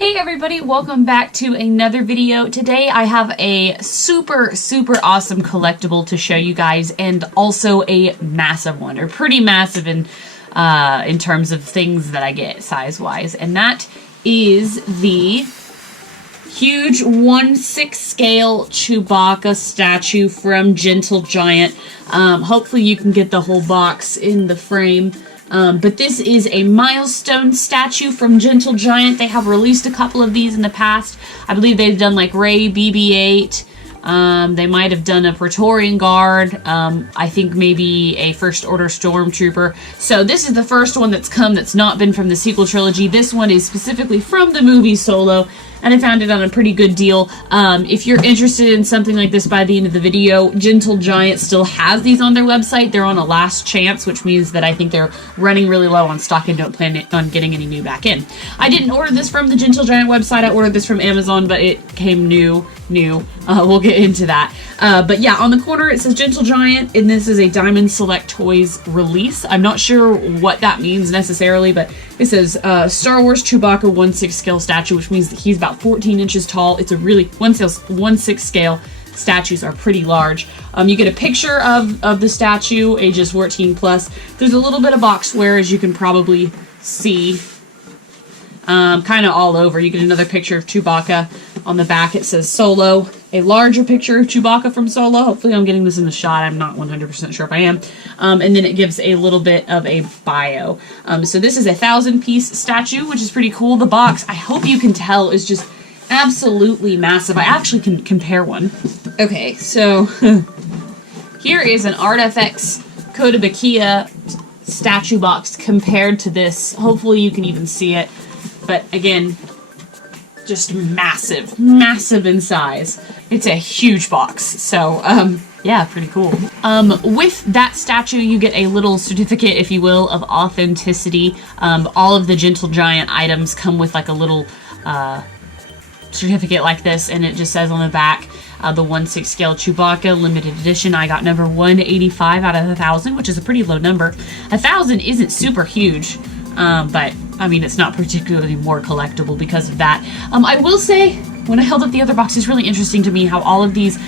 Hey everybody, welcome back to another video. Today I have a super awesome collectible to show you guys, and also a massive one, or pretty massive in terms of things that I get size-wise, and that is the huge 1/6 scale Chewbacca statue from Gentle Giant. Hopefully you can get the whole box in the frame. But this is a Milestone statue from Gentle Giant. They have released a couple of these in the past. I believe they've done like Rey BB-8. They might have done a Praetorian Guard. I think maybe a First Order Stormtrooper. So this is the first one that's come that's not been from the sequel trilogy. This one is specifically from the movie Solo, and I found it on a pretty good deal. If you're interested in something like this by the end of the video, Gentle Giant still has these on their website. They're on a last chance, which means that I think they're running really low on stock and don't plan on getting any new back in. I didn't order this from the Gentle Giant website. I ordered this from Amazon, but it came new. We'll get into that. But yeah, on the corner it says Gentle Giant, and this is a Diamond Select Toys release. I'm not sure what that means necessarily, but it says Star Wars Chewbacca 1/6 scale statue, which means that he's about 14 inches tall. It's a really 1/6 scale. Statues are pretty large. You get a picture of the statue, ages 14 plus. There's a little bit of box wear, as you can probably see, kind of all over. You get another picture of Chewbacca. On the back it says Solo, a larger picture of Chewbacca from Solo. Hopefully I'm getting this in the shot. I'm not 100% sure if I am. And then it gives a little bit of a bio. So this is a 1,000-piece statue, which is pretty cool. The box, I hope you can tell, is just absolutely massive. I actually can compare one. Okay, so here is an Artifacts Kotobukiya statue box compared to this. Hopefully you can even see it. But again, just massive in size. It's a huge box. So, yeah, pretty cool. With that statue, you get a little certificate, if you will, of authenticity. All of the Gentle Giant items come with like a little certificate like this, and it just says on the back, the 1/6 scale Chewbacca limited edition. I got number 185 out of 1,000, which is a pretty low number. 1,000 isn't super huge, but I mean, it's not particularly more collectible because of that. I will say, when I held up the other box, it's really interesting to me how all of these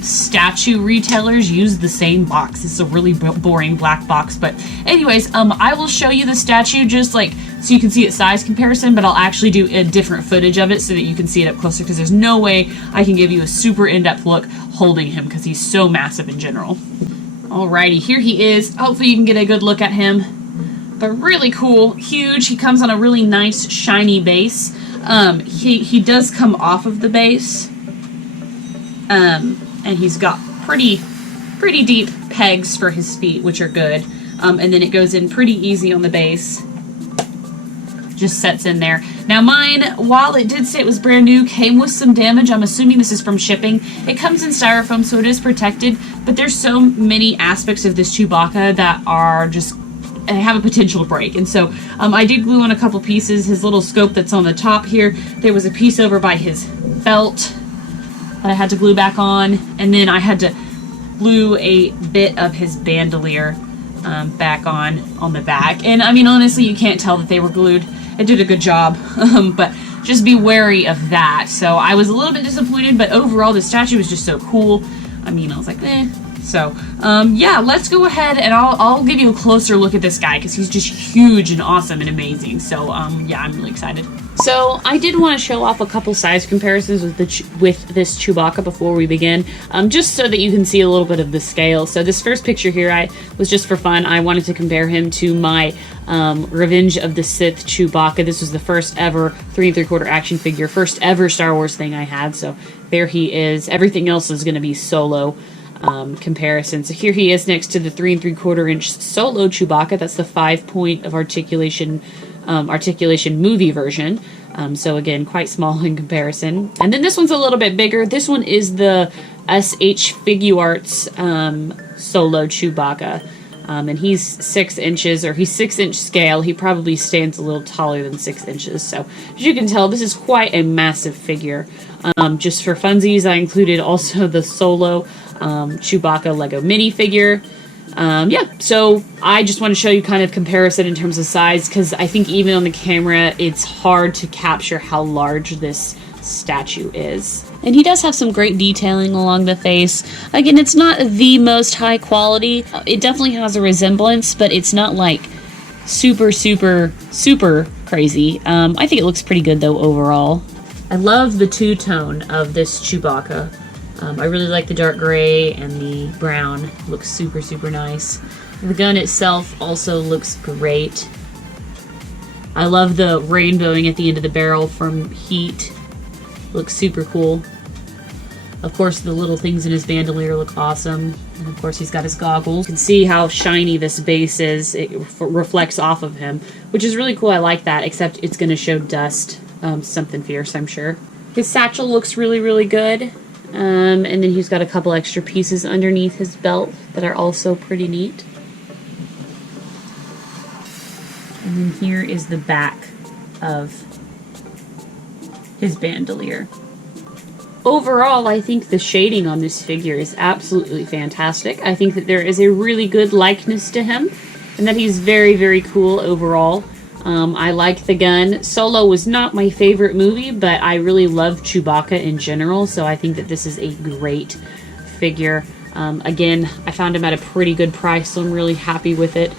statue retailers use the same box. It's a really boring black box. But anyways, I will show you the statue just like so you can see its size comparison, but I'll actually do a different footage of it so that you can see it up closer, because there's no way I can give you a super in-depth look holding him because he's so massive in general. Alrighty, here he is. Hopefully you can get a good look at him. But really cool, huge. He comes on a really nice shiny base. He does come off of the base, and he's got pretty deep pegs for his feet, which are good. And then it goes in pretty easy on the base. Just sets in there. Now mine, while it did say it was brand new, came with some damage. I'm assuming this is from shipping. It comes in styrofoam, so it is protected. But there's so many aspects of this Chewbacca that are just have a potential to break, and so I did glue on a couple pieces. His little scope that's on the top here, there was a piece over by his belt that I had to glue back on, and then I had to glue a bit of his bandolier back on the back. And I mean, honestly, you can't tell that they were glued. It did a good job, but just be wary of that. So I was a little bit disappointed, but overall the statue was just so cool. I mean, I was like, eh. So, yeah, let's go ahead and I'll give you a closer look at this guy because he's just huge and awesome and amazing. So, yeah, I'm really excited. So, I did want to show off a couple size comparisons with this Chewbacca before we begin, just so that you can see a little bit of the scale. So, this first picture here was just for fun. I wanted to compare him to my Revenge of the Sith Chewbacca. This was the first ever 3 3/4 action figure, first ever Star Wars thing I had. So, there he is. Everything else is going to be Solo comparison. So here he is next to the 3 3/4 inch Solo Chewbacca. That's the 5-point of articulation movie version. So again, quite small in comparison. And then this one's a little bit bigger. This one is the SH Figuarts Solo Chewbacca. And he's 6 inches, or he's 6-inch scale. He probably stands a little taller than 6 inches. So as you can tell, this is quite a massive figure. Just for funsies, I included also the Solo Chewbacca Lego minifigure. Yeah, so I just want to show you kind of comparison in terms of size, because I think even on the camera, it's hard to capture how large this statue is. And he does have some great detailing along the face. Again, it's not the most high quality. It definitely has a resemblance, but it's not like super, super, super crazy. I think it looks pretty good though overall. I love the two-tone of this Chewbacca. I really like the dark gray and the brown. Looks super, super nice. The gun itself also looks great. I love the rainbowing at the end of the barrel from heat. Looks super cool. Of course, the little things in his bandolier look awesome. And of course, he's got his goggles. You can see how shiny this base is. It reflects off of him, which is really cool. I like that, except it's going to show dust. Something fierce, I'm sure. His satchel looks really, really good. And then he's got a couple extra pieces underneath his belt that are also pretty neat. And then here is the back of his bandolier. Overall, I think the shading on this figure is absolutely fantastic. I think that there is a really good likeness to him, and that he's very, very cool overall. I like the gun. Solo was not my favorite movie, but I really love Chewbacca in general, so I think that this is a great figure. Again, I found him at a pretty good price, so I'm really happy with it.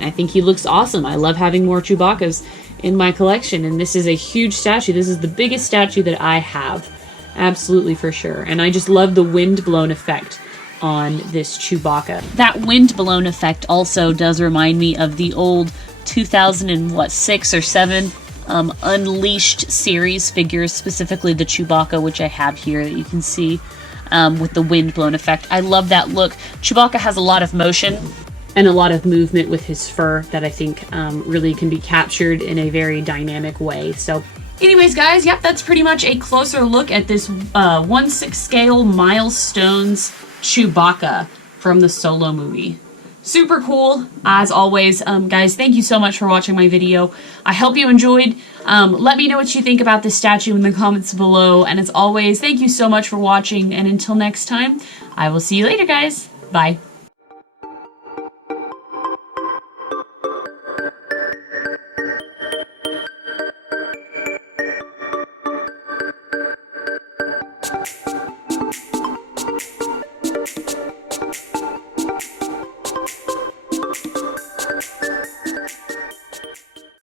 I think he looks awesome. I love having more Chewbaccas in my collection, and this is a huge statue. This is the biggest statue that I have, absolutely for sure. And I just love the wind-blown effect on this Chewbacca. That wind-blown effect also does remind me of the old 2006 or 7 Unleashed series figures, specifically the Chewbacca, which I have here that you can see with the wind-blown effect. I love that look. Chewbacca has a lot of motion and a lot of movement with his fur that I think really can be captured in a very dynamic way. So anyways, guys, yep, that's pretty much a closer look at this 1/6 scale Milestones Chewbacca from the Solo movie. Super cool, as always. Guys, thank you so much for watching my video. I hope you enjoyed. Let me know what you think about this statue in the comments below. And as always, thank you so much for watching. And until next time, I will see you later, guys. Bye.